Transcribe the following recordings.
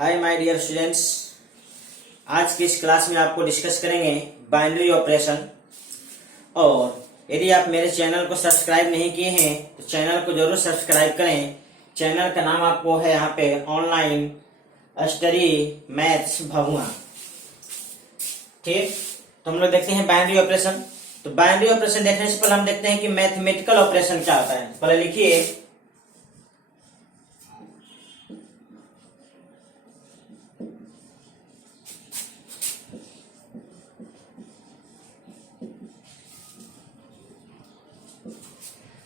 Hi my dear students, आज की इस क्लास में आपको डिस्कस करेंगे बाइनरी ऑपरेशन। और यदि आप मेरे चैनल को सब्सक्राइब नहीं किए हैं तो चैनल को जरूर सब्सक्राइब करें। चैनल का नाम आपको है यहाँ पे ऑनलाइन स्टडी मैथ्स भभुआ। ठीक, तो हम लोग देखते हैं बाइनरी ऑपरेशन। तो बाइनरी ऑपरेशन देखने से पहले हम देखते हैं कि मैथमेटिकल ऑपरेशन क्या होता है। पहले लिखिए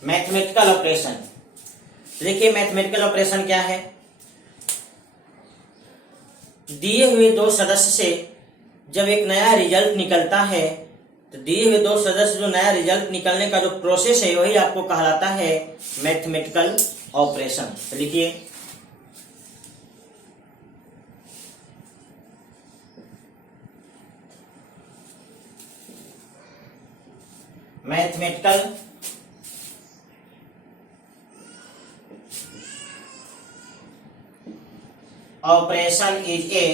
मैथमेटिकल ऑपरेशन। देखिए मैथमेटिकल ऑपरेशन क्या है। दिए हुए दो सदस्य से जब एक नया रिजल्ट निकलता है तो दिए हुए दो सदस्य जो नया रिजल्ट निकलने का जो प्रोसेस है वही आपको कहलाता है मैथमेटिकल ऑपरेशन। तो लिखिए mathematical operation is a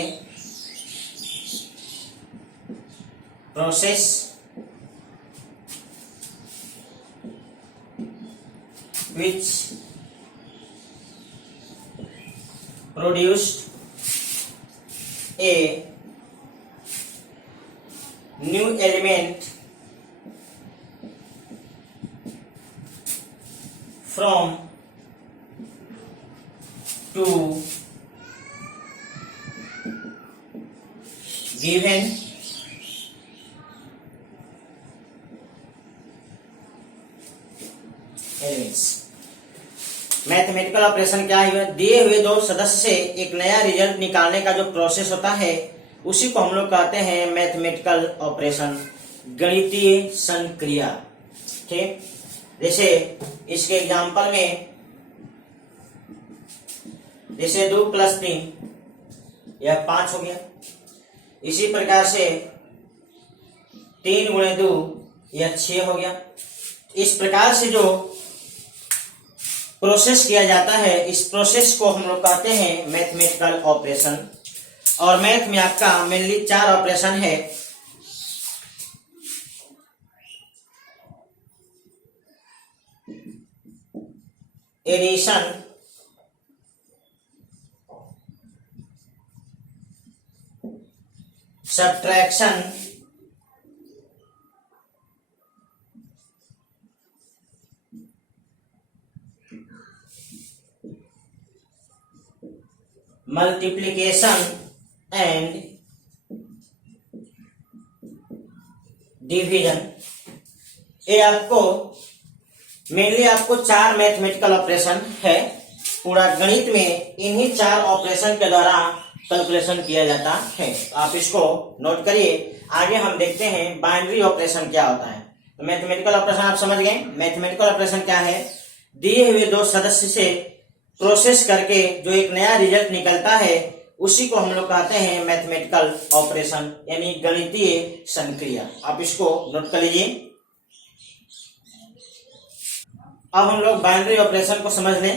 process which produced a new element from two given elements। Mathematical operation क्या है? दिए हुए दो सदस्य से एक नया रिजल्ट निकालने का जो प्रोसेस होता है उसी को हम लोग कहते हैं मैथमेटिकल ऑपरेशन, गणितीय संक्रिया। ठीक, जैसे इसके एग्जांपल में जैसे 2 + 3 यह 5 हो गया। इसी प्रकार से 3 × 2 यह 6 हो गया। इस प्रकार से जो प्रोसेस किया जाता है इस प्रोसेस को हम लोग कहते हैं मैथमेटिकल ऑपरेशन। और मैथ में आपका मेनली 4 ऑपरेशन है। Addition, subtraction, multiplication and division. ये आपको मेनली आपको 4 मैथमेटिकल ऑपरेशन है। पूरा गणित में इन्हीं 4 ऑपरेशन के द्वारा कैलकुलेशन किया जाता है। आप इसको नोट करिए। आगे हम देखते हैं बाइनरी ऑपरेशन क्या होता है। तो मैथमेटिकल ऑपरेशन आप समझ गए। मैथमेटिकल ऑपरेशन क्या है? दिए हुए दो सदस्य से प्रोसेस करके जो एक नया रिजल्ट निकलता है उसी को हम लोग कहते हैं मैथमेटिकल ऑपरेशन, यानी गणितीय संक्रिया। आप इसको नोट कर लीजिए। अब हम लोग बाइनरी ऑपरेशन को समझ लें।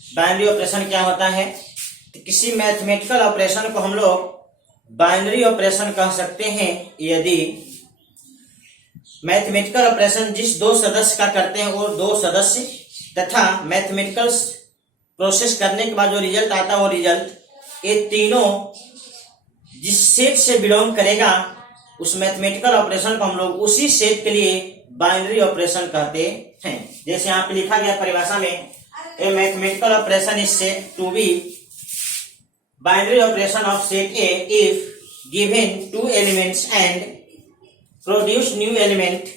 बाइनरी ऑपरेशन क्या होता है? तो किसी मैथमेटिकल ऑपरेशन को हम लोग बाइनरी ऑपरेशन कह सकते हैं यदि मैथमेटिकल ऑपरेशन जिस दो सदस्य का करते हैं वो दो सदस्य तथा मैथमेटिकल प्रोसेस करने के बाद जो रिजल्ट आता है वो रिजल्ट ये तीनों जिस सेट से बिलोंग करेगा उस मैथमेटिकल ऑपरेशन को हम लोग उसी सेट के लिए बाइनरी ऑपरेशन कहते हैं। जैसे यहाँ पे लिखा गया परिभाषा में, a mathematical operation is set to be binary operation of set A if given 2 elements and produce new element,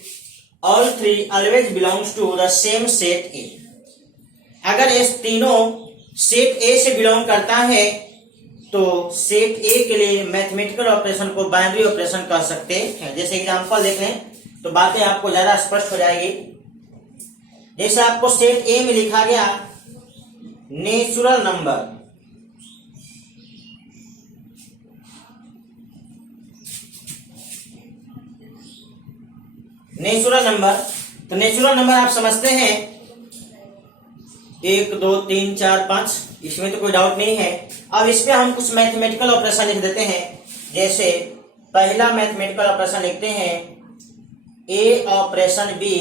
all 3 always belongs to the same set A। अगर ये तीनों सेट ए से बिलोंग करता है तो सेट ए के लिए mathematical operation को बाइनरी ऑपरेशन कह सकते हैं। जैसे एग्जांपल देख लें तो बातें आपको ज्यादा स्पष्ट हो जाएगी। जैसे आपको सेट ए में लिखा गया नेचुरल नंबर, नेचुरल नंबर। तो नेचुरल नंबर आप समझते हैं 1 2 3 4 5 इसमें तो कोई डाउट नहीं है। अब इस पे हम कुछ मैथमेटिकल ऑपरेशन लिख देते हैं। जैसे पहला मैथमेटिकल ऑपरेशन लिखते हैं, a operation b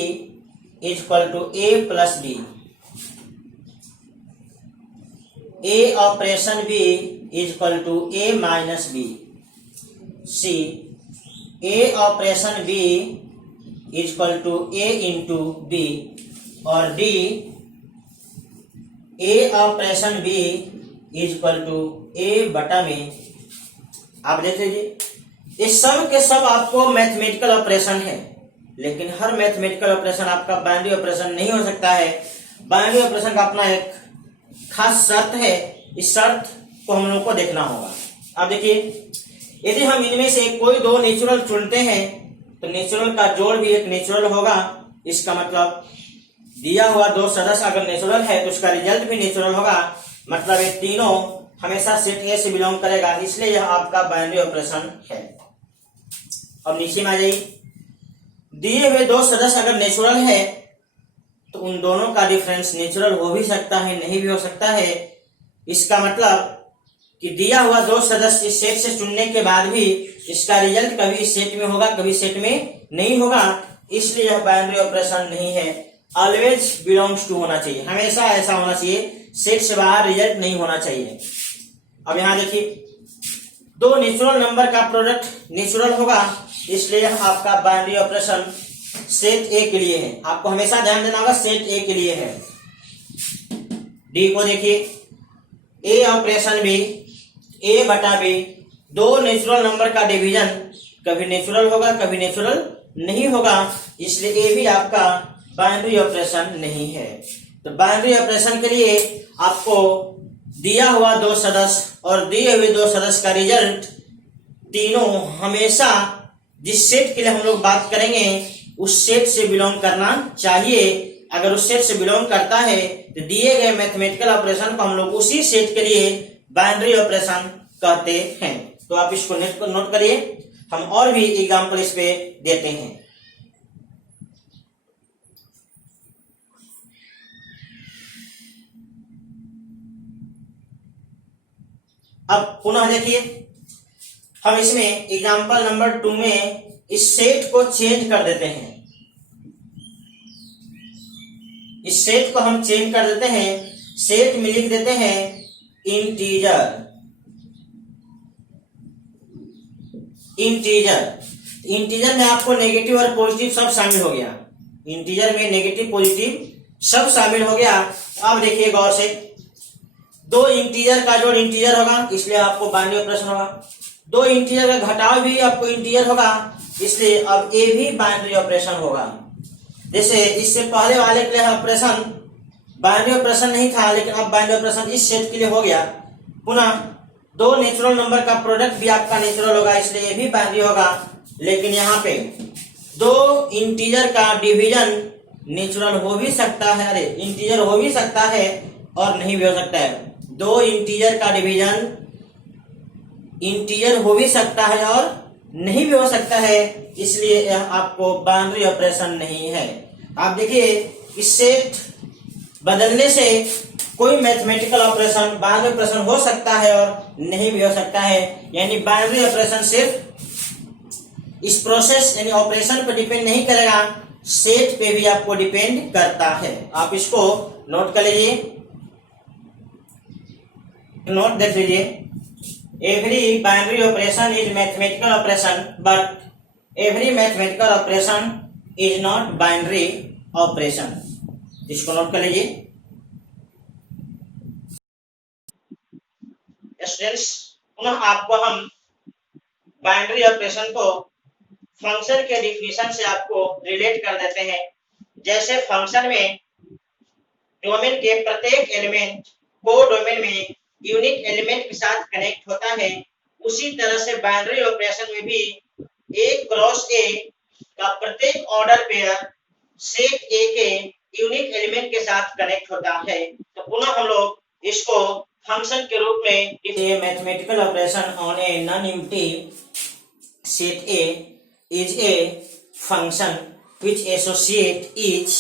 is equal to a plus b. A operation b is equal to a minus b. C a operation b is equal to a into b. और d a operation b is equal to a बटा में। आप देख लीजिए, ये सब के सब आपको मैथमेटिकल ऑपरेशन है, लेकिन हर मैथमेटिकल ऑपरेशन आपका बाइनरी ऑपरेशन नहीं हो सकता है। बाइनरी ऑपरेशन का अपना एक खास शर्त है, इस शर्त को हम लोग को देखना होगा। अब देखिए, यदि हम इनमें से कोई दो नेचुरल चुनते हैं तो नेचुरल का जोड़ भी एक नेचुरल होगा। इसका मतलब दिया हुआ दो सदस्य अगर नेचुरल है तो उसका रिजल्ट भी नेचुरल होगा। मतलब ये तीनों हमेशा सेट ए से बिलोंग करेगा, इसलिए यह आपका बाइनरी ऑपरेशन है। अब नीचे में आ जाइए, दिए हुए दो सदस्य अगर नेचुरल है तो उन दोनों का डिफरेंस नेचुरल हो भी सकता है, नहीं भी हो सकता है। इसका मतलब कि दिया हुआ दो सदस्य इस सेट से चुनने के बाद भी इसका रिजल्ट कभी इस सेट में होगा, कभी सेट में नहीं होगा, इसलिए यह बाइनरी ऑपरेशन नहीं है। ऑलवेज बिलोंग्स टू होना चाहिए, हमेशा ऐसा होना चाहिए, सेट से बाहर रिजल्ट नहीं होना चाहिए। अब यहां देखिए, दो नेचुरल नंबर का प्रोडक्ट नेचुरल होगा, इसलिए आपका बाइनरी ऑपरेशन सेट ए के लिए है। आपको हमेशा ध्यान देना होगा, सेट ए के लिए है। डी को देखिए, ए ऑपरेशन बी ए बटा बी। दो नेचुरल नंबर का डिवीजन कभी नेचुरल होगा, कभी नेचुरल नहीं होगा, इसलिए ए भी आपका बाइनरी ऑपरेशन नहीं है। तो बाइनरी ऑपरेशन के लिए आपको दिया हुआ दो सदस्य और दिए हुए दो सदस्य का रिजल्ट तीनों हमेशा जिस सेट के लिए हम लोग बात करेंगे उस सेट से बिलोंग करना चाहिए। अगर उस सेट से बिलोंग करता है तो दिए गए मैथमेटिकल ऑपरेशन को हम लोग उसी सेट के लिए बाइनरी ऑपरेशन कहते हैं। तो आप इसको नोट करिए, हम और भी एग्जांपल इस पे देते हैं। अब पुनः देखिए, हम इसमें एग्जांपल नंबर 2 में इस सेट को चेंज कर देते हैं। इस सेट को हम चेंज कर देते हैं, सेट में लिख देते हैं इंटीजर। इंटीजर में आपको नेगेटिव और पॉजिटिव सब शामिल हो गया। इंटीजर में नेगेटिव पॉजिटिव सब शामिल हो गया। अब देखिए गौर से, दो इंटीजर का जोड़ इंटीजर होगा, इसलिए आपको बाइनरी ऑपरेशन होगा। दो इंटीजर का घटाव भी आपको इंटीजर होगा, इसलिए अब ए भी बाइनरी ऑपरेशन होगा। जैसे इससे पहले वाले के लिए ऑपरेशन बाइनरी ऑपरेशन नहीं था, लेकिन अब बाइनरी ऑपरेशन इस सेट के लिए हो गया। पुनः दो नेचुरल नंबर का प्रोडक्ट भी आपका नेचुरल होगा, इसलिए ये भी बाइनरी होगा। लेकिन यहाँ पे दो इंटीजर का डिवीजन नेचुरल हो भी सकता है, अरे इंटीजर हो भी सकता है और नहीं भी हो सकता है। दो इंटीजर का डिवीजन इंटीजर हो भी सकता है और नहीं भी हो सकता है, इसलिए यह आपको बाइनरी ऑपरेशन नहीं है। आप देखिए, इस सेट बदलने से कोई मैथमेटिकल ऑपरेशन बाइनरी ऑपरेशन हो सकता है और नहीं भी हो सकता है। यानी बाइनरी ऑपरेशन सिर्फ इस प्रोसेस यानी ऑपरेशन पर डिपेंड नहीं करेगा, सेट पे भी आपको डिपेंड करता है। आप इसको नोट कर लीजिए, नोट देख लीजिए। Every binary operation is mathematical operation, but every mathematical operation is not binary operation. इसको नोट कर लीजिए। स्टूडेंट्स, पुनः आपको हम बाइनरी ऑपरेशन को फंक्शन के डिफिनीशन से आपको रिलेट कर देते हैं। जैसे फंक्शन में डोमेन के प्रत्येक एलिमेंट को डोमेन में यूनिक एलिमेंट के साथ कनेक्ट होता है, उसी तरह से बाइनरी ऑपरेशन में भी A क्रॉस A का प्रत्येक ऑर्डर पेयर सेट A के यूनिक एलिमेंट के साथ कनेक्ट होता है। तो पुनः हम लोग इसको फंक्शन के रूप में mathematical operation on a non empty set A is a function which associate each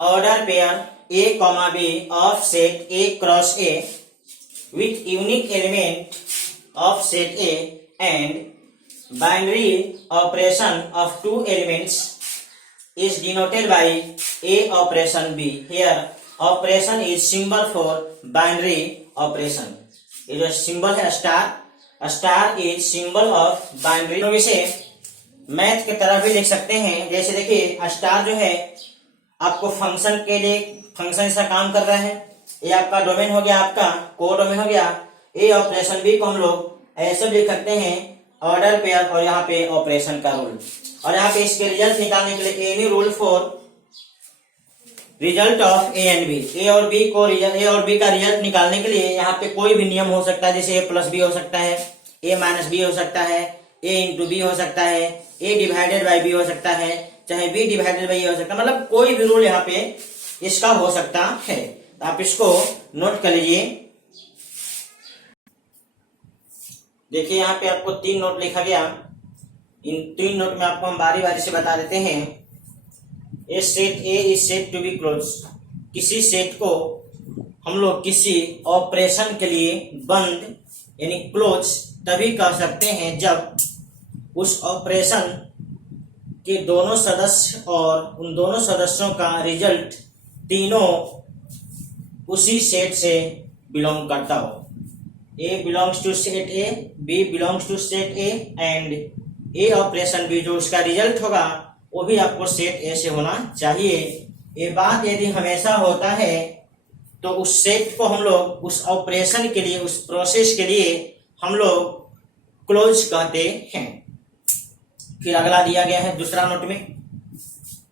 order pair A comma B of set A cross A with unique element of set A and binary operation of two elements is denoted by A operation B. Here operation is symbol for binary operation. ये जो symbol है star is symbol of binary. तो इसे math की तरह भी लिख सकते हैं। जैसे देखिए स्टार जो है आपको फंक्शन के लिए फंक्शन सा काम कर रहा है। ये आपका डोमेन हो गया, आपका को डोमेन हो गया। ए ऑपरेशन बी को हम लोग ऐसे लिख सकते हैं ऑर्डर पेयर और यहाँ पे ऑपरेशन का रूल। और यहाँ पे इसके रिजल्ट निकालने के लिए any rule for result of a and b. A और बी का रिजल्ट निकालने के लिए यहाँ पे कोई भी नियम हो सकता है। जैसे ए प्लस बी हो सकता है, ए माइनस बी हो सकता है, ए इंटू बी हो सकता है, ए डिवाइडेड बाई बी हो सकता है, चाहे बी डिवाइडेड बाई ए हो सकता है। मतलब कोई भी रूल यहाँ पे इसका हो सकता है। तो आप इसको नोट कर लीजिए। देखिए यहाँ पे आपको 3 नोट लिखा गया। इन 3 नोट में आपको हम बारी बारी से बता देते हैं। A set a is set to b close. किसी सेट को हम लोग किसी ऑपरेशन के लिए बंद यानी क्लोज तभी कर सकते हैं जब उस ऑपरेशन के दोनों सदस्य और उन दोनों सदस्यों का रिजल्ट तीनों उसी सेट से बिलोंग करता हो। A belongs to set a, b belongs to set a and a operation b जो उसका रिजल्ट होगा वो भी आपको सेट ए से होना चाहिए। ये बात यदि हमेशा होता है तो उस सेट को हम लोग उस ऑपरेशन के लिए, उस प्रोसेस के लिए हम लोग क्लोज कहते हैं। फिर अगला दिया गया है दूसरा नोट में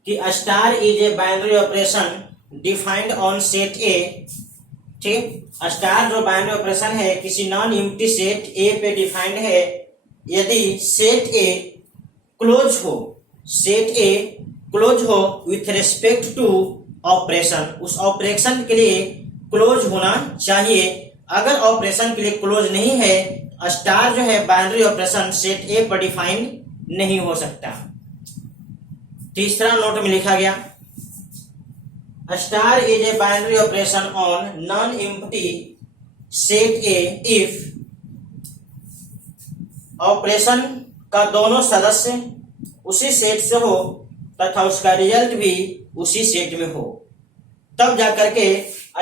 कि star is a binary operation defined on set ए। ठीक, स्टार जो बाइनरी ऑपरेशन है किसी नॉन एम्प्टी सेट ए पे डिफाइंड है यदि सेट ए क्लोज हो, सेट ए क्लोज हो विथ रिस्पेक्ट टू ऑपरेशन। उस ऑपरेशन के लिए क्लोज होना चाहिए। अगर ऑपरेशन के लिए क्लोज नहीं है, स्टार जो है बाइनरी ऑपरेशन सेट ए पर डिफाइन नहीं हो सकता। तीसरा नोट में लिखा गया star is a binary operation on non empty set A if operation का दोनों सदस्य उसी सेट से हो तथा उसका रिजल्ट भी उसी सेट में हो, तब जाकर के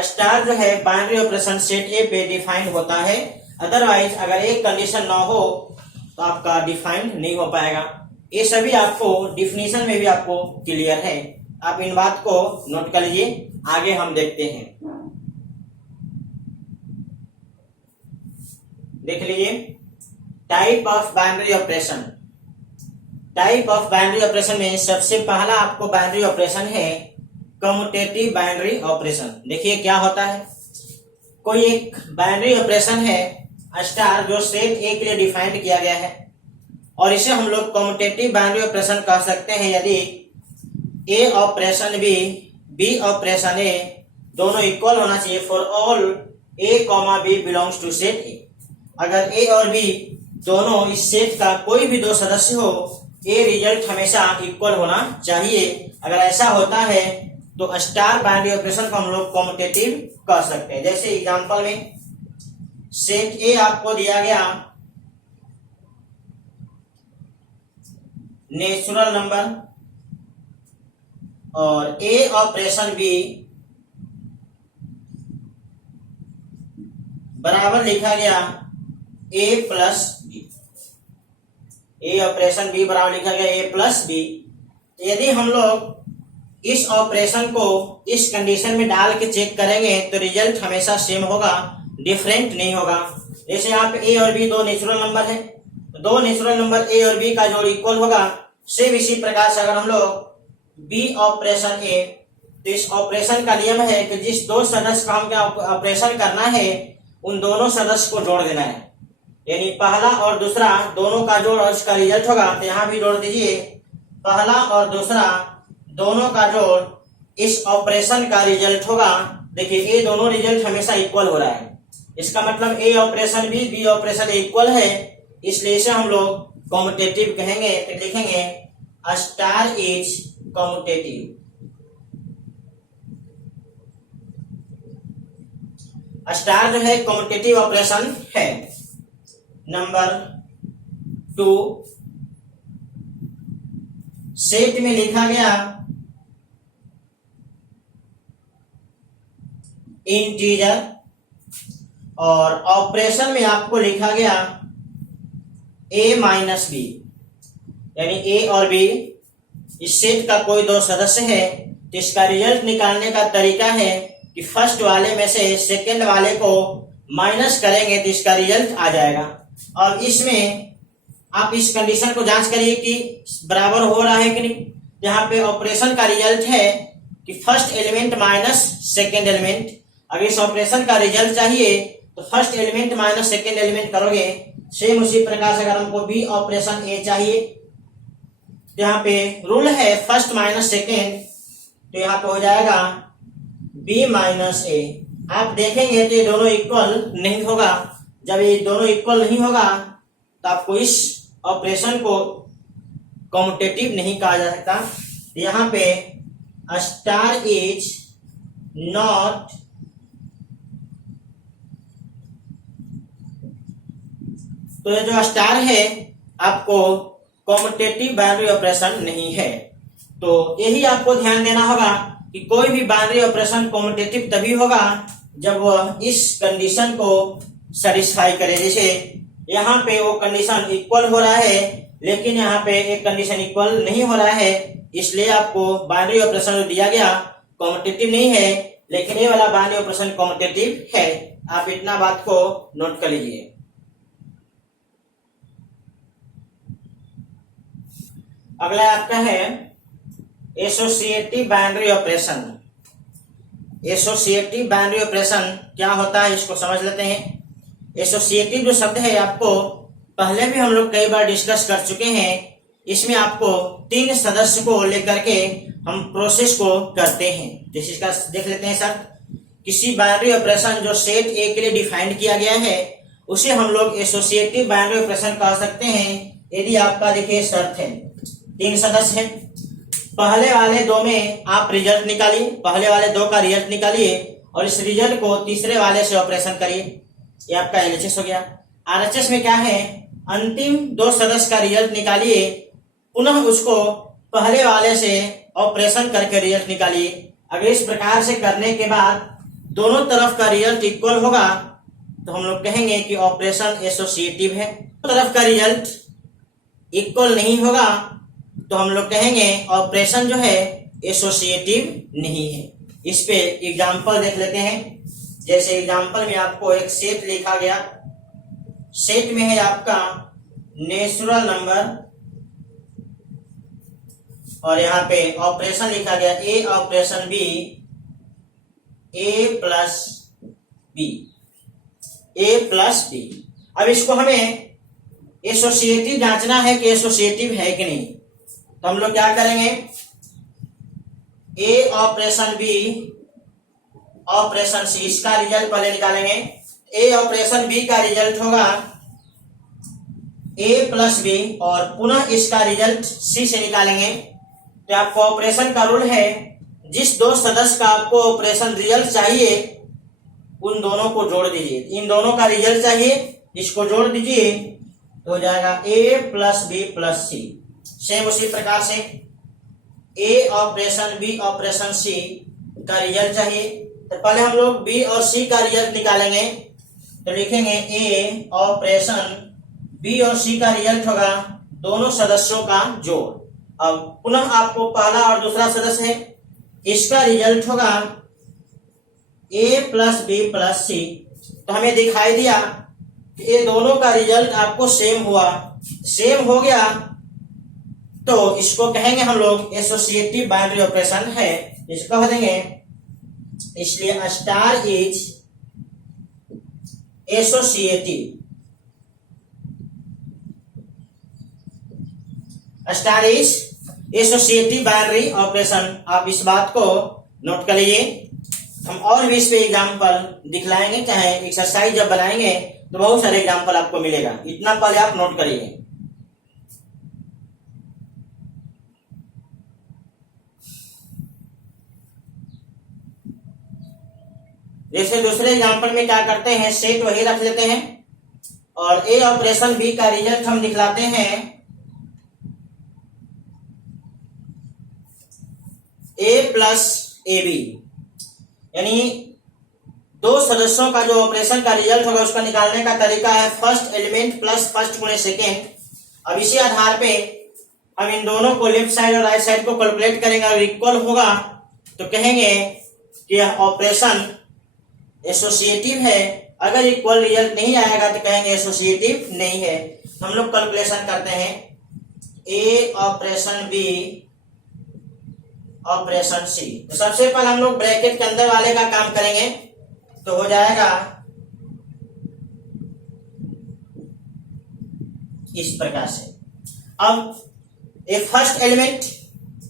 स्टार जो है बाइनरी ऑपरेशन सेट ए पे डिफाइंड होता है। अदरवाइज अगर एक कंडीशन ना हो तो आपका डिफाइंड नहीं हो पाएगा। ये सभी आपको डिफिनीशन में भी आपको क्लियर है। आप इन बात को नोट कर लीजिए। आगे हम देखते हैं। देख लीजिए type of binary operation. Type of binary operation में सबसे पहला आपको बाइनरी ऑपरेशन है कम्यूटेटिव बाइनरी ऑपरेशन। देखिए क्या होता है, कोई एक बाइनरी ऑपरेशन है स्टार जो सेट ए के लिए डिफाइंड किया गया है और इसे हम लोग कम्यूटेटिव बाइनरी ऑपरेशन कह सकते हैं यदि a operation b, b operation a दोनों इक्वल होना चाहिए for all a comma b belongs to set A. अगर ए और बी दोनों इस सेट का कोई भी दो सदस्य हो, ए रिजल्ट हमेशा इक्वल होना चाहिए। अगर ऐसा होता है तो स्टार बाइनरी ऑपरेशन को हम लोग कम्यूटेटिव कह सकते हैं। जैसे एग्जांपल में सेट ए आपको दिया गया नेचुरल नंबर और ए ऑपरेशन बी बराबर लिखा गया ए plus b. A operation B बराबर लिखा गया ए प्लस बी। यदि हम लोग इस ऑपरेशन को इस कंडीशन में डाल के चेक करेंगे तो रिजल्ट हमेशा सेम होगा, डिफरेंट नहीं होगा। जैसे यहाँ पे ए और बी दो नेचुरल नंबर है, दो नेचुरल नंबर ए और बी का जोड़ इक्वल होगा। सेम इसी प्रकार से अगर हम लोग बी ऑपरेशन ए, तो इस ऑपरेशन का नियम है कि जिस दो सदस्य का हमको ऑपरेशन करना है उन दोनों सदस्य को जोड़ देना है, यानी पहला और दूसरा दोनों का जोड़ और उसका रिजल्ट होगा। तो यहाँ भी जोड़ दीजिए, पहला और दूसरा दोनों का जोड़ इस ऑपरेशन का रिजल्ट होगा। देखिए ये दोनों रिजल्ट हमेशा इक्वल हो रहा है, इसका मतलब a operation b, b operation equal है, इसलिए इसे हम लोग कम्यूटेटिव कहेंगे। तो लिखेंगे स्टार इज कम्यूटेटिव। स्टार जो है कॉम्पिटिटिव ऑपरेशन है। नंबर 2, सेट में लिखा गया इंटीजर और ऑपरेशन में आपको लिखा गया a माइनस बी, यानी a और b इस सेट का कोई दो सदस्य है, तो इसका रिजल्ट निकालने का तरीका है कि फर्स्ट वाले में से सेकंड वाले को माइनस करेंगे तो इसका रिजल्ट आ जाएगा। और इसमें आप इस कंडीशन को जांच करिए कि बराबर हो रहा है कि नहीं। यहाँ पे ऑपरेशन का रिजल्ट है कि first element minus second element. अगर इस ऑपरेशन का रिजल्ट चाहिए तो first element minus second element करोगे। सेम उसी प्रकार से अगर हमको बी ऑपरेशन ए चाहिए, यहाँ पे रूल है फर्स्ट माइनस सेकेंड, तो यहाँ पे हो जाएगा बी माइनस ए। आप देखेंगे तो ये दोनों इक्वल नहीं होगा। जब ये दोनों इक्वल नहीं होगा तो आपको इस ऑपरेशन को कॉम्यूटेटिव नहीं कहा जा सकता। यहाँ पे स्टार इज नॉट तो ये जो स्टार है आपको कॉम्यूटेटिव बाइनरी ऑपरेशन नहीं है। तो यही आपको ध्यान देना होगा कि कोई भी बाइनरी ऑपरेशन कॉम्यूटेटिव तभी होगा जब वह इस कंडीशन को सेटिस्फाई करे। जैसे यहाँ पे वो कंडीशन इक्वल हो रहा है, लेकिन यहाँ पे एक कंडीशन इक्वल नहीं हो रहा है, इसलिए आपको बाइनरी ऑपरेशन जो दिया गया कॉम्यूटेटिव नहीं है, लेकिन ये वाला बाइनरी ऑपरेशन कॉम्यूटेटिव है। आप इतना बात को नोट कर लीजिए। अगला आपका है associative binary operation. Associative binary operation क्या होता है इसको समझ लेते हैं। एसोसिएटिव जो शब्द है आपको पहले भी हम लोग कई बार डिस्कस कर चुके हैं। इसमें आपको 3 सदस्य को लेकर के हम प्रोसेस को करते हैं। जैसे इसका देख लेते हैं सर, किसी बाइनरी ऑपरेशन जो सेट ए के लिए डिफाइंड किया गया है उसे हम लोग एसोसिएटिव बाइनरी ऑपरेशन कह सकते हैं यदि आपका देखिए शर्त है 3 सदस्य है। पहले वाले 2 में आप रिजल्ट निकालिए, पहले वाले 2 का रिजल्ट निकालिए और इस रिजल्ट को तीसरे वाले से ऑपरेशन करिए। ये आपका एलएचएस हो गया। आरएचएस में क्या है, अंतिम 2 सदस्य का रिजल्ट निकालिए, पुनः उसको पहले वाले से ऑपरेशन करके रिजल्ट निकालिए। अगर इस प्रकार से करने के बाद दोनों तरफ का रिजल्ट इक्वल होगा तो हम लोग कहेंगे कि ऑपरेशन एसोसिएटिव है। दोनों तरफ का रिजल्ट इक्वल नहीं होगा तो हम लोग कहेंगे ऑपरेशन जो है एसोसिएटिव नहीं है। इस पे एग्जांपल देख लेते हैं। जैसे एग्जांपल में आपको एक सेट लिखा गया, सेट में है आपका नेचुरल नंबर और यहाँ पे ऑपरेशन लिखा गया ए ऑपरेशन बी, ए प्लस बी, ए प्लस बी। अब इसको हमें एसोसिएटिव जांचना है कि एसोसिएटिव है कि नहीं। तो हम लोग क्या करेंगे, ए ऑपरेशन बी ऑपरेशन सी, इसका रिजल्ट पहले निकालेंगे। ए ऑपरेशन बी का रिजल्ट होगा ए प्लस बी और पुनः इसका रिजल्ट सी से निकालेंगे। तो आपको ऑपरेशन का रूल है, जिस 2 सदस्य का आपको ऑपरेशन रिजल्ट चाहिए उन दोनों को जोड़ दीजिए। इन दोनों का रिजल्ट चाहिए, इसको जोड़ दीजिए तो हो जाएगा ए प्लस बी प्लस सी। सेम उसी प्रकार से ए ऑपरेशन बी ऑपरेशन सी का रिजल्ट चाहिए, तो पहले हम लोग बी और सी का रिजल्ट निकालेंगे। तो लिखेंगे ए ऑपरेशन बी और सी का रिजल्ट होगा दोनों सदस्यों का जोड़। अब पुनः आपको पहला और दूसरा सदस्य है, इसका रिजल्ट होगा ए प्लस बी प्लस सी। तो हमें दिखाई दिया कि ये दोनों का रिजल्ट आपको सेम हुआ। सेम हो गया तो इसको कहेंगे हम लोग एसोसिएटिव बाइनरी ऑपरेशन है, इसको कह देंगे। इसलिए star is associative, star is associative binary operation. आप इस बात को नोट कर लीजिए। हम और भी इस पे एग्जाम्पल दिखलाएंगे, चाहे एक्सरसाइज जब बनाएंगे तो बहुत सारे एग्जाम्पल आपको मिलेगा। इतना पहले आप नोट करिए। जैसे दूसरे एग्जांपल में क्या करते हैं, सेट वही रख लेते हैं और ए ऑपरेशन बी का रिजल्ट हम दिखलाते हैं ए प्लस ए बी, यानी दो सदस्यों का जो ऑपरेशन का रिजल्ट होगा उसका निकालने का तरीका है फर्स्ट एलिमेंट प्लस फर्स्ट गुणे सेकेंड। अब इसी आधार पे हम इन दोनों को लेफ्ट साइड और राइट साइड को कैलकुलेट करेंगे और इक्वल होगा तो कहेंगे कि यह ऑपरेशन एसोसिएटिव है। अगर इक्वल रिजल्ट नहीं आएगा तो कहेंगे एसोसिएटिव नहीं है। हम लोग कैलकुलेशन करते हैं ए ऑपरेशन बी ऑपरेशन सी। तो सबसे पहले हम लोग ब्रैकेट के अंदर वाले का काम करेंगे तो हो जाएगा इस प्रकार से। अब ए फर्स्ट एलिमेंट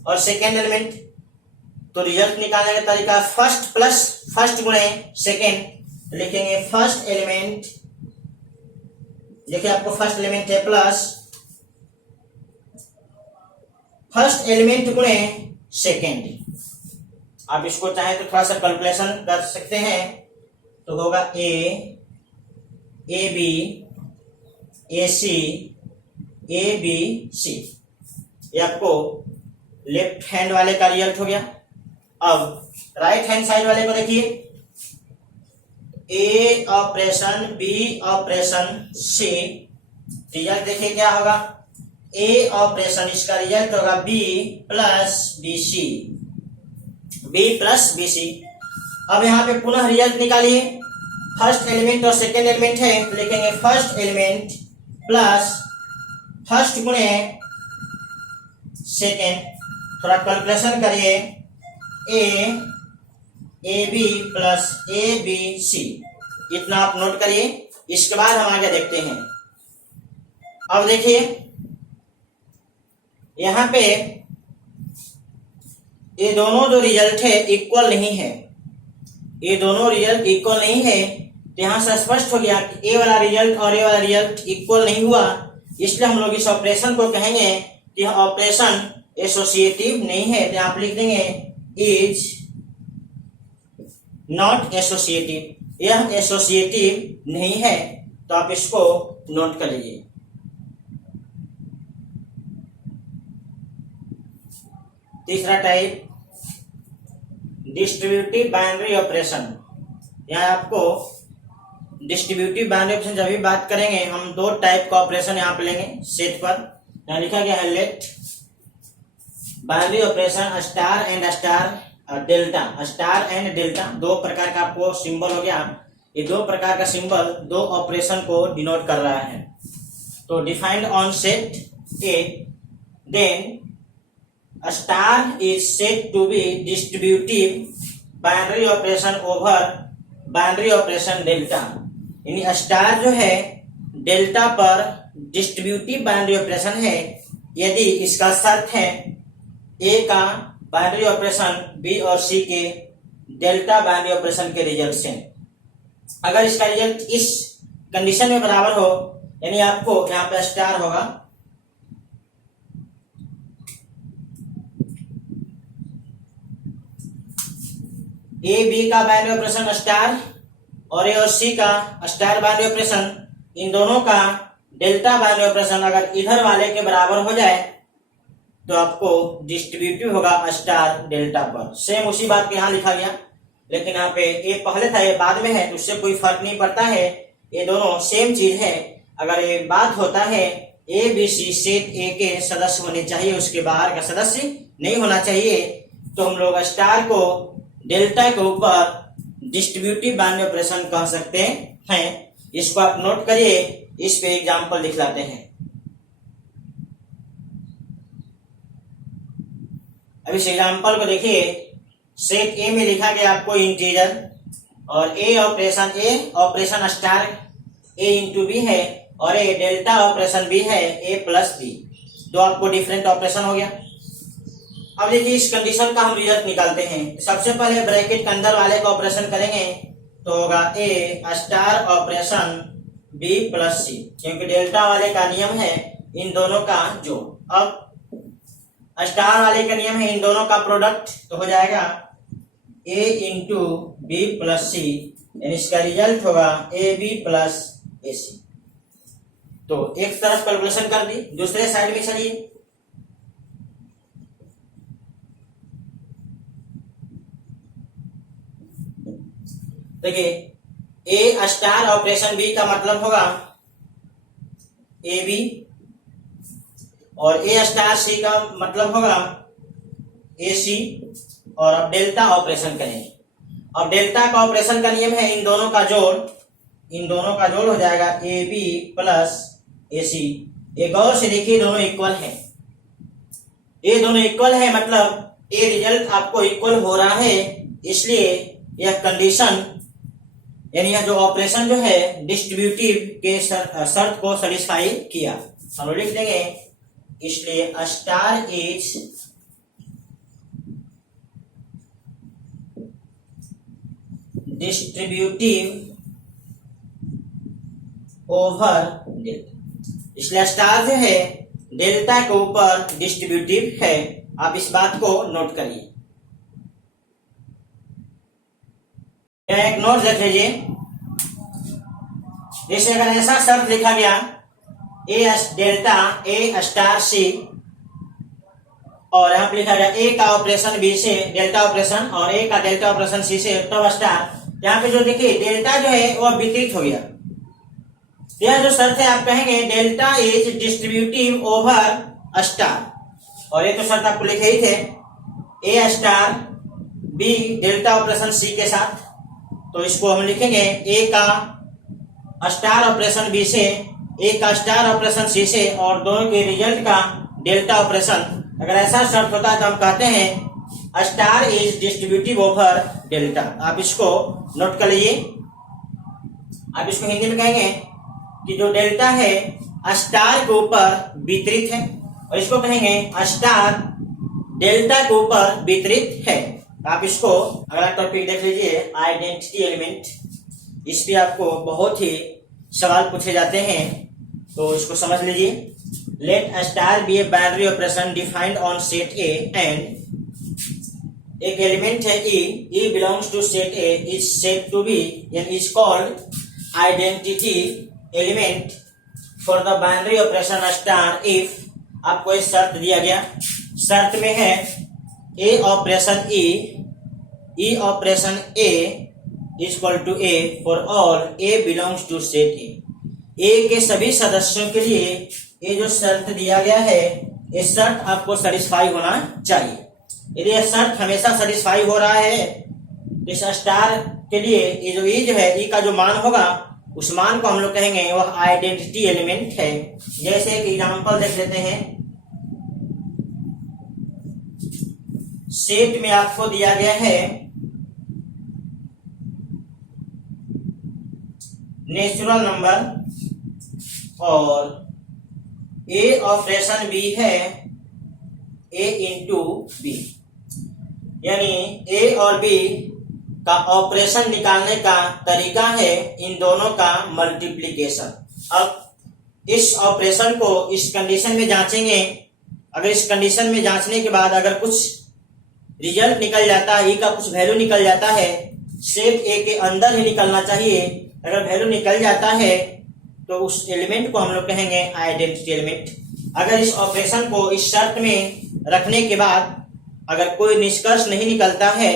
और सेकेंड एलिमेंट, तो रिजल्ट निकालने का तरीका फर्स्ट प्लस फर्स्ट गुणे सेकेंड। लिखेंगे फर्स्ट एलिमेंट, देखिए आपको फर्स्ट एलिमेंट है प्लस फर्स्ट एलिमेंट गुणे सेकेंड। आप इसको चाहे तो थोड़ा सा कैलकुलेशन कर सकते हैं तो होगा A B A C A b सी। ये आपको लेफ्ट हैंड वाले का रिजल्ट हो गया। अब राइट हैंड साइड वाले को देखिए, a operation b operation c, result देखिए क्या होगा, ए ऑपरेशन इसका रिजल्ट होगा b plus b c, b plus b c. अब यहाँ पे पुनः रिजल्ट निकालिए, फर्स्ट एलिमेंट और सेकेंड एलिमेंट है तो लिखेंगे फर्स्ट एलिमेंट प्लस फर्स्ट गुणे सेकेंड। थोड़ा कैलकुलेशन करिए, a b plus a b c, इतना आप नोट करिए। इसके बाद हम आगे देखते हैं। अब देखिए यहाँ पे ये दोनों जो रिजल्ट है इक्वल नहीं है, ये दोनों रिजल्ट इक्वल नहीं है तो यहाँ से स्पष्ट हो गया कि ए वाला रिजल्ट और ए वाला रिजल्ट इक्वल नहीं हुआ। इसलिए हम लोग इस ऑपरेशन को कहेंगे कि यह ऑपरेशन एसोसिएटिव नहीं है। तो आप लिख देंगे इज नॉट एसोसिएटिव, यह एसोसिएटिव नहीं है। तो आप इसको नोट कर लीजिए। तीसरा टाइप डिस्ट्रीब्यूटिव बाइनरी ऑपरेशन। यहाँ आपको डिस्ट्रीब्यूटिव बाइनरी ऑपरेशन जब भी बात करेंगे हम दो टाइप का ऑपरेशन यहाँ पे लेंगे। सेट पर यहाँ लिखा गया है let binary operation star and star delta, star and delta दो प्रकार का आपको सिंबल हो गया। ये दो प्रकार का सिंबल दो ऑपरेशन को डिनोट कर रहा है। तो defined on set A, then a star is said to be distributive binary operation over binary operation delta। यानी स्टार जो है डेल्टा पर डिस्ट्रीब्यूटिव बाइनरी ऑपरेशन है यदि इसका शर्त है ए का बाइनरी ऑपरेशन बी और सी के डेल्टा बाइनरी ऑपरेशन के रिजल्ट से। अगर इसका रिजल्ट इस कंडीशन में बराबर हो यानी आपको यहाँ पे स्टार होगा, ए बी का बाइनरी ऑपरेशन स्टार और ए और सी का स्टार बाइनरी ऑपरेशन, इन दोनों का डेल्टा बाइनरी ऑपरेशन अगर इधर वाले के बराबर हो जाए तो आपको डिस्ट्रीब्यूटिव होगा स्टार डेल्टा पर। सेम उसी बात के यहाँ लिखा गया, लेकिन यहाँ पे ए पहले था ये बाद में है तो उससे कोई फर्क नहीं पड़ता है, ये दोनों सेम चीज है। अगर ये बात होता है ए बी सी सेट ए के सदस्य होने चाहिए, उसके बाहर का सदस्य नहीं होना चाहिए, तो हम लोग स्टार को डेल्टा के ऊपर डिस्ट्रीब्यूटिव बाइनरी ऑपरेशन कह सकते हैं। इसको आप नोट करिए, इस पे एग्जांपल दिखलाते हैं। अब इस एग्जांपल को देखिए, सेट ए में लिखा गया आपको इंटीजर और ए ऑपरेशन स्टार ए इंटू बी है और ए डेल्टा ऑपरेशन बी है ए प्लस बी, दो आपको डिफरेंट ऑपरेशन हो गया। अब देखिए इस कंडीशन का हम रिजल्ट निकालते हैं। सबसे पहले ब्रैकेट के अंदर वाले का ऑपरेशन करेंगे तो होगा ए स्टार ऑपरेशन बी प्लस सी, क्योंकि डेल्टा वाले का नियम है इन दोनों का जो। अब स्टार वाले का नियम है इन दोनों का प्रोडक्ट, तो हो जाएगा ए इंटू बी प्लस सी यानी इसका रिजल्ट होगा ए बी प्लस ए सी। तो एक तरफ कैलकुलेशन कर दी, दूसरे साइड में चलिए। देखिए ए स्टार ऑपरेशन बी का मतलब होगा ए बी, और ए स्टार सी का मतलब होगा ए सी। और अब डेल्टा ऑपरेशन करेंगे। अब डेल्टा का ऑपरेशन का नियम है इन दोनों का जोड़, इन दोनों का जोड़ हो जाएगा ए बी प्लस ए सी। ये गौर से देखिए दोनों इक्वल है, ये दोनों इक्वल है मतलब ये रिजल्ट आपको इक्वल हो रहा है, इसलिए यह कंडीशन यानी यह जो ऑपरेशन जो है डिस्ट्रीब्यूटिव के शर्त को सेटिस्फाई किया। हम लोग लिख देंगे इसलिए star is distributive over delta. इसलिए स्टार जो है डेल्टा के ऊपर डिस्ट्रीब्यूटिव है। आप इस बात को नोट करिए। एक नोट देख लीजिए, जैसे अगर ऐसा शर्त लिखा गया ए डेल्टा ए स्टार सी, और यहाँ पे लिखा गया ए का ऑपरेशन बी से डेल्टा ऑपरेशन और ए का डेल्टा ऑपरेशन सी से तब स्टार। यहाँ पे जो देखिए डेल्टा जो है वह विपरीत हो गया। यह जो शर्त है आप कहेंगे delta is distributive over star, और ये तो शर्त आपको लिखे ही थे ए star B delta operation C के साथ। तो इसको हम लिखेंगे ए का स्टार ऑपरेशन बी से, ए का स्टार ऑपरेशन सी से, और दोनों के रिजल्ट का डेल्टा ऑपरेशन। अगर ऐसा शर्त होता है तो हम कहते हैं star is distributive over delta. आप इसको नोट कर लीजिए। आप इसको हिंदी में कहेंगे कि जो डेल्टा है स्टार के ऊपर वितरित है, और इसको कहेंगे स्टार डेल्टा के ऊपर वितरित है। आप इसको अगला टॉपिक देख लीजिए आइडेंटिटी एलिमेंट। इस पे आपको बहुत ही सवाल पूछे जाते हैं, तो इसको समझ लीजिए। Let star b a binary operation defined on set a and एक एलिमेंट है e belongs to set a is set to b and is called identity element for the binary operation star if. आपको एक शर्त दिया गया, शर्त में है a operation e operation a is equal to a for all a belongs to set a के सभी सदस्यों के लिए ये जो शर्त दिया गया है ये शर्त आपको सेटिस्फाई होना चाहिए। यदि यह शर्त हमेशा सेटिस्फाई हो रहा है तो इस स्टार के लिए ये जो ई जो है ई का जो मान होगा उस मान को हम लोग कहेंगे वह आइडेंटिटी एलिमेंट है। जैसे एक एग्जांपल देख लेते हैं। सेट में आपको दिया गया है नेचुरल नंबर और ए ऑपरेशन बी है ए इंटू बी, यानी ए और बी का ऑपरेशन निकालने का तरीका है इन दोनों का मल्टीप्लिकेशन। अब इस ऑपरेशन को इस कंडीशन में जांचेंगे। अगर इस कंडीशन में जांचने के बाद अगर कुछ रिजल्ट निकल जाता है, ई का कुछ वैल्यू निकल जाता है, सेट ए के अंदर ही निकलना चाहिए। अगर वैल्यू निकल जाता है तो उस एलिमेंट को हम लोग कहेंगे आइडेंटिटी एलिमेंट। अगर इस ऑपरेशन को इस शर्त में रखने के बाद अगर कोई निष्कर्ष नहीं निकलता है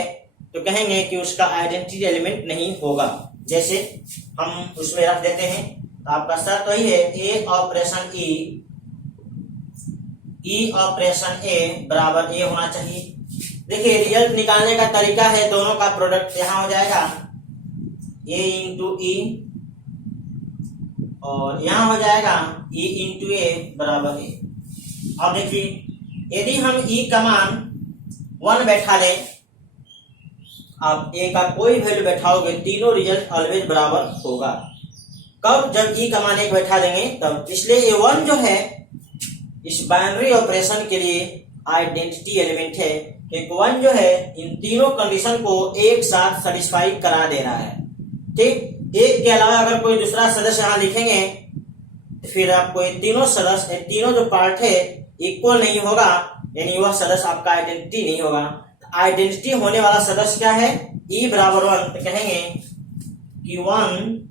तो कहेंगे कि उसका आइडेंटिटी एलिमेंट नहीं होगा। जैसे हम उसमें रख देते हैं, तो आपका शर्त वही है a operation e operation a बराबर ए होना चाहिए। देखिए रिजल्ट निकालने का तरीका है दोनों का प्रोडक्ट यहां हो जाएगा ए इंटू ई, और यहां हो जाएगा ई इंटू ए बराबर ए। अब देखिए यदि हम ई का मान 1 बैठा दें, आप ए का कोई वैल्यू बैठाओगे तीनों रिजल्ट ऑलवेज बराबर होगा। कब? जब ई का मान 1 बैठा देंगे तब। इसलिए ए 1 जो है इस बाइनरी ऑपरेशन के लिए आइडेंटिटी एलिमेंट है। एक 1 जो है इन तीनों कंडीशन को एक साथ सेटिस्फाई करा दे रहा है। ठीक, एक के अलावा अगर कोई दूसरा सदस्य यहाँ लिखेंगे तो फिर आपको ये तीनों सदस्य, तीनों जो पार्ट है इक्वल नहीं होगा, यानी वह सदस्य आपका आइडेंटिटी नहीं होगा। आइडेंटिटी होने वाला सदस्य क्या है? ई बराबर 1, तो कहेंगे Q1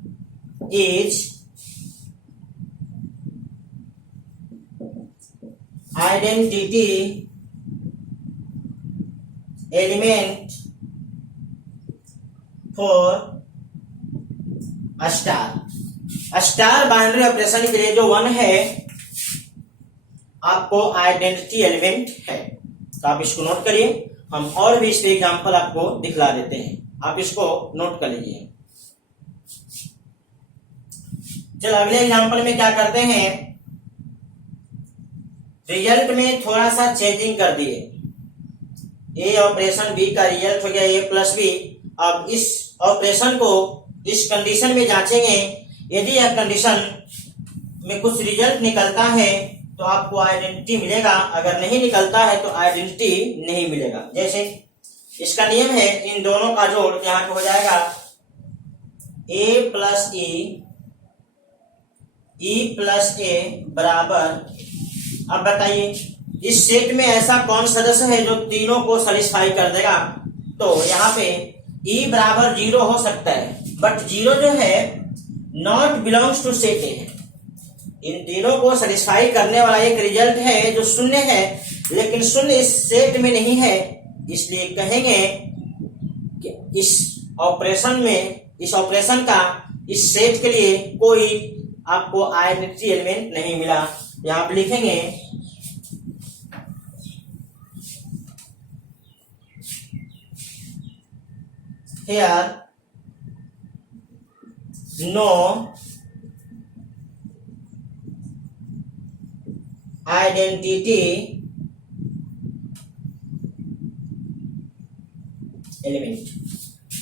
is identity element for star binary operation के लिए जो 1 है आपको आइडेंटिटी एलिमेंट है। तो आप इसको नोट करिए, हम और भी इस पे एग्जांपल आपको दिखला देते हैं, आप इसको नोट कर लीजिए। चलो अगले एग्जांपल में क्या करते हैं, रिजल्ट में थोड़ा सा चेंजिंग कर दिए। ए ऑपरेशन बी का रिजल्ट हो गया ए प्लस बी। अब इस ऑपरेशन को इस कंडीशन में जांचेंगे, यदि यह कंडीशन में कुछ रिजल्ट निकलता है तो आपको आइडेंटिटी मिलेगा, अगर नहीं निकलता है तो आइडेंटिटी नहीं मिलेगा। जैसे इसका नियम है, इन दोनों का जोड़ यहाँ पे हो जाएगा ए प्लस ई प्लस ए बराबर। अब बताइए इस सेट में ऐसा कौन सदस्य है जो तीनों को सैटिस्फाई कर देगा। तो यहाँ पे ई बराबर 0 हो सकता है, बट 0 जो है not belongs to set A है। इन तीनों को सेटिस्फाई करने वाला एक रिजल्ट है जो शून्य है, लेकिन शून्य इस सेट में नहीं है, इसलिए कहेंगे कि इस ऑपरेशन का इस सेट के लिए कोई आपको आइडेंटिटी एलिमेंट नहीं मिला। यहां आप लिखेंगे here no identity एलिमेंट।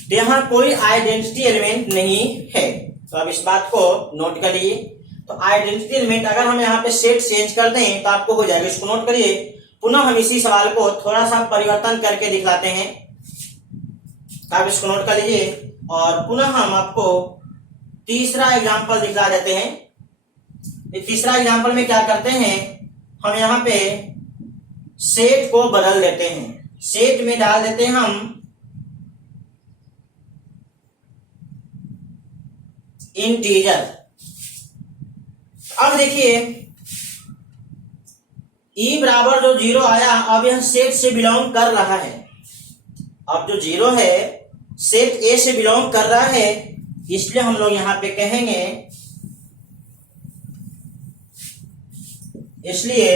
तो यहां कोई आइडेंटिटी एलिमेंट नहीं है, तो अब इस बात को नोट कर लीजिए। तो आइडेंटिटी एलिमेंट अगर हम यहाँ पे सेट चेंज कर दें तो आपको हो जाएगा, इसको नोट करिए। पुनः हम इसी सवाल को थोड़ा सा परिवर्तन करके दिखलाते हैं, आप इसको नोट कर लीजिए। और पुनः हम आपको तीसरा एग्जांपल दिखला देते हैं। तीसरा एग्जांपल में क्या करते हैं, हम यहाँ पे सेट को बदल देते हैं, सेट में डाल देते हैं हम इंटीजर। अब देखिए ई बराबर जो 0 आया, अब यह सेट से बिलोंग कर रहा है। अब जो 0 है सेट ए से बिलोंग कर रहा है, इसलिए हम लोग यहां पे कहेंगे, इसलिए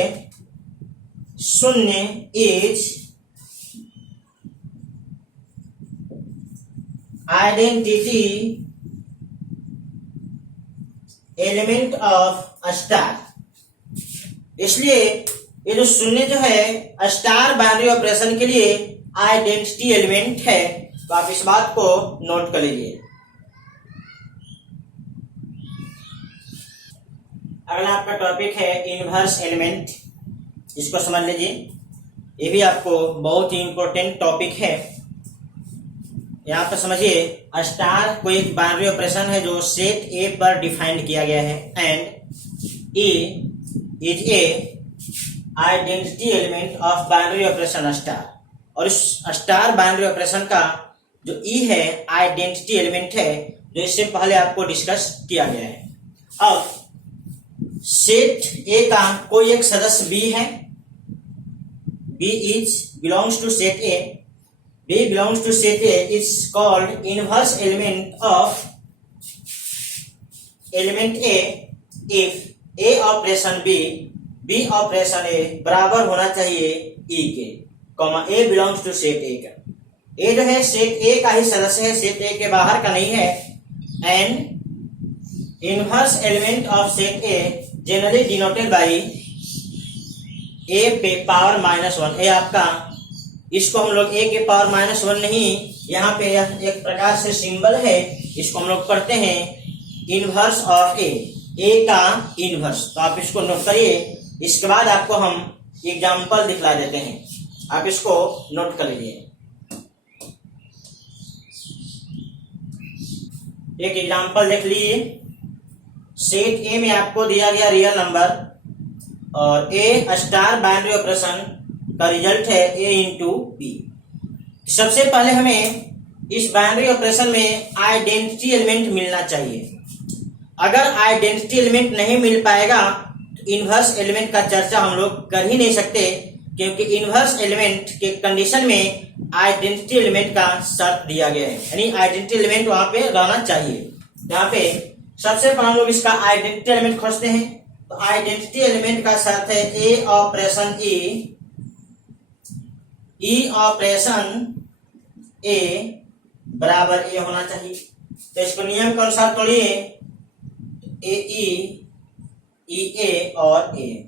0 is identity element of star. इसलिए ये जो 0 जो है स्टार बाइनरी ऑपरेशन के लिए आइडेंटिटी एलिमेंट है। तो आप इस बात को नोट कर लीजिए। अगला आपका टॉपिक है इनवर्स एलिमेंट, इसको समझ लीजिए, ये भी आपको बहुत ही इंपॉर्टेंट टॉपिक है। यहाँ पर समझिए, स्टार कोई एक बाइनरी ऑपरेशन है जो सेट ए पर डिफाइंड किया गया है, and A is a identity element of binary operation star. और इस स्टार बाइनरी ऑपरेशन का जो ई है आइडेंटिटी एलिमेंट है, जो इससे पहले आपको डिस्कस किया गया है। अब सेट ए का कोई एक सदस्य बी है, b is belongs to set A, B belongs to set A is called inverse element of element A if A operation B operation A बराबर होना चाहिए E के, comma A belongs to set A का। A जो है set A का ही सदस्य है, सेट A के बाहर का नहीं है। and inverse element of set A generally denoted by A पे पावर -1। A आपका, इसको हम लोग ए के पावर -1 नहीं, यहाँ पे एक प्रकार से सिंबल है, इसको हम लोग पढ़ते हैं इनवर्स ऑफ ए का इनवर्स। तो आप इसको नोट करिए, इसके बाद आपको हम एग्जांपल दिखला देते हैं, आप इसको नोट कर लीजिए। एक एग्जांपल देख लीजिए, सेट ए में आपको दिया गया रियल नंबर और ए स्टार बाइनरी ऑपरेशन का रिजल्ट है a इंटू बी। सबसे पहले हमें इस बाइनरी ऑपरेशन में आइडेंटिटी एलिमेंट मिलना चाहिए। अगर आइडेंटिटी एलिमेंट नहीं मिल पाएगा तो इनवर्स एलिमेंट का चर्चा हम लोग कर ही नहीं सकते, क्योंकि इनवर्स एलिमेंट के कंडीशन में आइडेंटिटी एलिमेंट का शर्त दिया गया है, यानी आइडेंटिटी एलिमेंट वहां पे रहना चाहिए। यहाँ पे सबसे पहले हम लोग इसका आइडेंटिटी एलिमेंट खोजते हैं। तो आइडेंटिटी एलिमेंट का शर्त है a operation e operation a बराबर ए होना चाहिए। तो इसको नियम के अनुसार तोड़िए, ए ई ए और ए।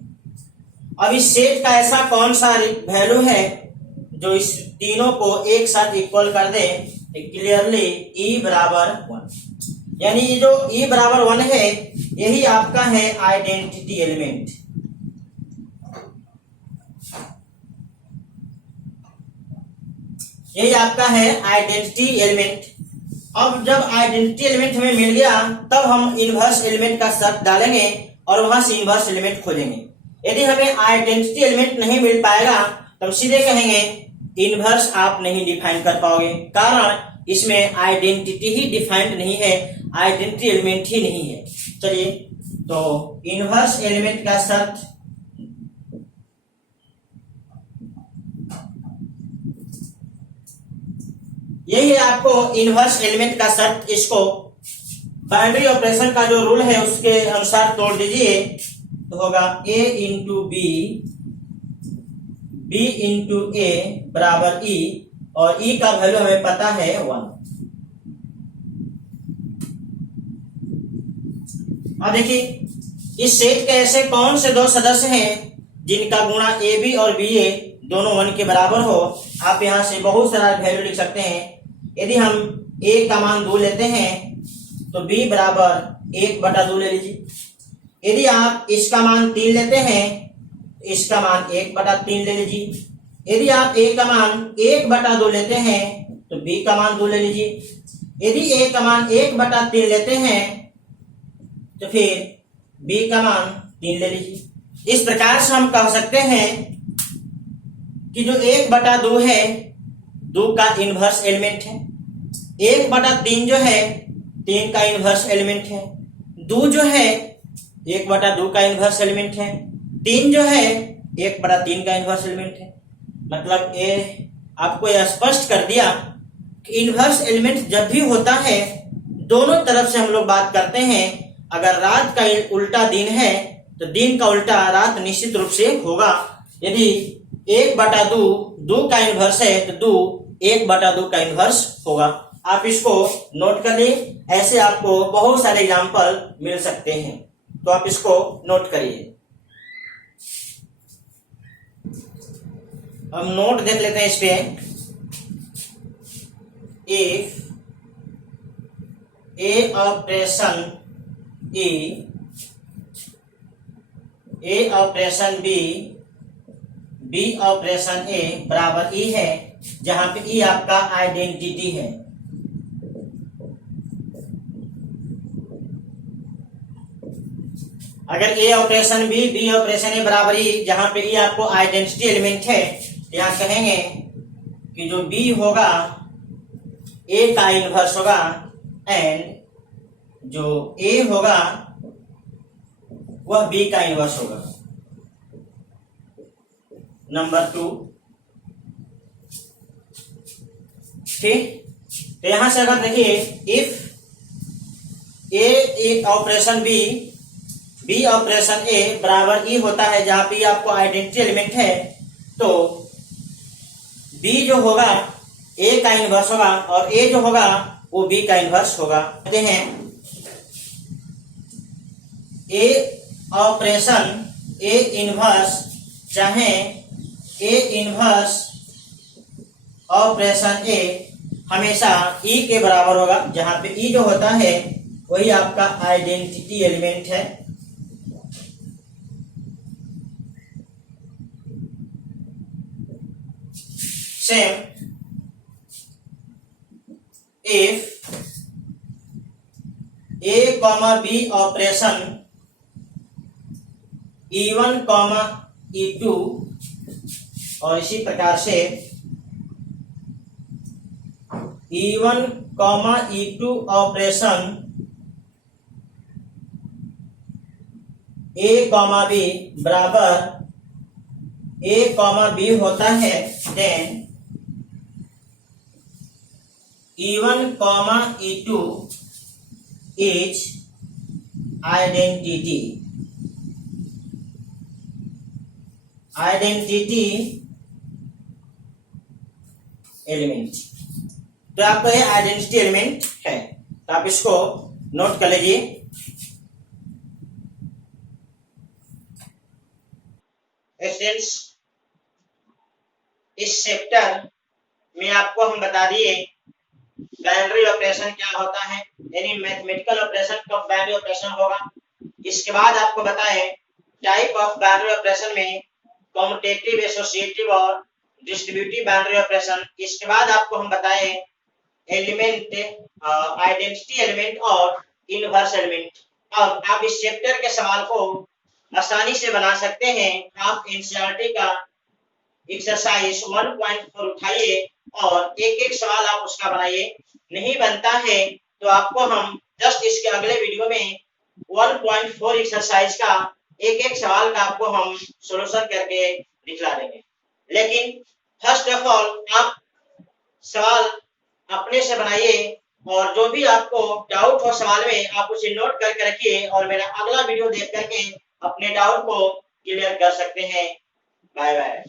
अब इस सेट का ऐसा कौन सा वैल्यू है जो इस तीनों को एक साथ इक्वल कर दे? क्लियरली ई बराबर 1, यानी ये जो ई बराबर 1 है यही आपका है आइडेंटिटी एलिमेंट। यही आपका है आइडेंटिटी एलिमेंट। अब जब आइडेंटिटी एलिमेंट हमें मिल गया तब हम इनवर्स एलिमेंट का शर्त डालेंगे और वहां से इनवर्स एलिमेंट खोजेंगे। यदि हमें आइडेंटिटी एलिमेंट नहीं मिल पाएगा तो हम सीधे कहेंगे इनवर्स आप नहीं डिफाइन कर पाओगे, कारण इसमें आइडेंटिटी ही डिफाइंड नहीं है, आइडेंटिटी एलिमेंट ही नहीं है। चलिए, तो इनवर्स एलिमेंट का शर्त यही है आपको इनवर्स एलिमेंट का शर्त। इसको बाइनरी ऑपरेशन का जो रूल है उसके अनुसार तोड़ दीजिए तो होगा a इंटू b इंटू ए बराबर e, और e का वैल्यू हमें पता है 1। अब देखिए इस सेट के ऐसे कौन से दो सदस्य हैं जिनका गुणा ए बी और बी ए दोनों 1 के बराबर हो। आप यहां से बहुत सारा वैल्यू लिख सकते हैं। यदि हम a का मान 2 लेते हैं तो b बराबर 1/2 ले लीजिए। यदि आप इसका मान 3 लेते हैं तो इसका मान 1/3 ले लीजिए। यदि आप a का मान 1/2 लेते हैं तो b का मान 2 ले लीजिए। यदि a का मान 1/3 लेते हैं तो फिर b का मान 3 ले लीजिए। इस प्रकार से हम कह सकते हैं कि जो 1/2 है 2 का इनवर्स एलिमेंट है, 1/3 जो है 3 का इनवर्स एलिमेंट है, 2 जो है 1/2 का इनवर्स एलिमेंट है, 3 जो है 1/3 का इनवर्स एलिमेंट है। मतलब ये आपको यह स्पष्ट कर दिया कि इनवर्स एलिमेंट जब भी होता है दोनों तरफ से हम लोग बात करते हैं। अगर रात का उल्टा दिन है तो दिन का उल्टा रात निश्चित रूप से होगा। यदि 1/2 2 का इनवर्स है तो 2 1/2 का इनवर्स होगा। आप इसको नोट कर लिए, ऐसे आपको बहुत सारे एग्जांपल मिल सकते हैं, तो आप इसको नोट करिए। हम नोट देख लेते हैं इस पे। If a operation a operation b operation a बराबर ई है, जहां पे ई आपका आइडेंटिटी है। अगर ए ऑपरेशन बी ऑपरेशन ए बराबर ई, जहां पे ई आपको आइडेंटिटी एलिमेंट है, यहां कहेंगे कि जो बी होगा ए का इनवर्स होगा एंड जो ए होगा वह बी का इनवर्स होगा। नंबर 2, ठीक। तो यहां से अगर देखिए if a operation b operation a बराबर ई होता है, जहां पे आपको आइडेंटिटी एलिमेंट है, तो बी जो होगा ए का इनवर्स होगा और ए जो होगा वो बी का इनवर्स होगा। कहते हैं ए ऑपरेशन ए इनवर्स चाहे ए इनवर्स ऑपरेशन ए हमेशा ई के बराबर होगा, जहां पे ई जो होता है वही आपका आइडेंटिटी एलिमेंट है। Same if a comma b operation E1 comma E2 और इसी प्रकार से E1 comma E2 operation A comma B बराबर A कॉमा B होता है, then E1 comma E2 is identity element. तो आपका ये आइडेंटिटी एलिमेंट है, तो आप इसको नोट कर लीजिए। स्टूडेंट्स, इस चैप्टर में आपको हम बता दिए बाइनरी ऑपरेशन क्या होता है, यानी मैथमेटिकल ऑपरेशन कब बाइनरी ऑपरेशन होगा। इसके बाद आपको बताएं टाइप ऑफ बाइनरी ऑपरेशन में कम्यूटेटिव, एसोसिएटिव और डिस्ट्रीब्यूटिव बाइनरी ऑपरेशन। इसके बाद आपको हम बताएं एलिमेंट, आइडेंटिटी एलिमेंट और इनवर्स एलिमेंट। अब आप इस चैप्टर के सवाल को आसानी से बना सकते हैं। आप एनसीईआरटी का एक्सरसाइज 1.4 उठाइए और एक एक सवाल आप उसका बनाइए। नहीं बनता है तो आपको हम जस्ट इसके अगले वीडियो में 1.4 एक्सरसाइज का एक एक सवाल का आपको हम सॉल्यूशन करके दिखला देंगे। लेकिन फर्स्ट ऑफ ऑल आप सवाल अपने से बनाइए और जो भी आपको डाउट हो सवाल में आप उसे नोट करके रखिए और मेरा अगला वीडियो देख करके अपने डाउट को क्लियर कर सकते हैं। Bye bye.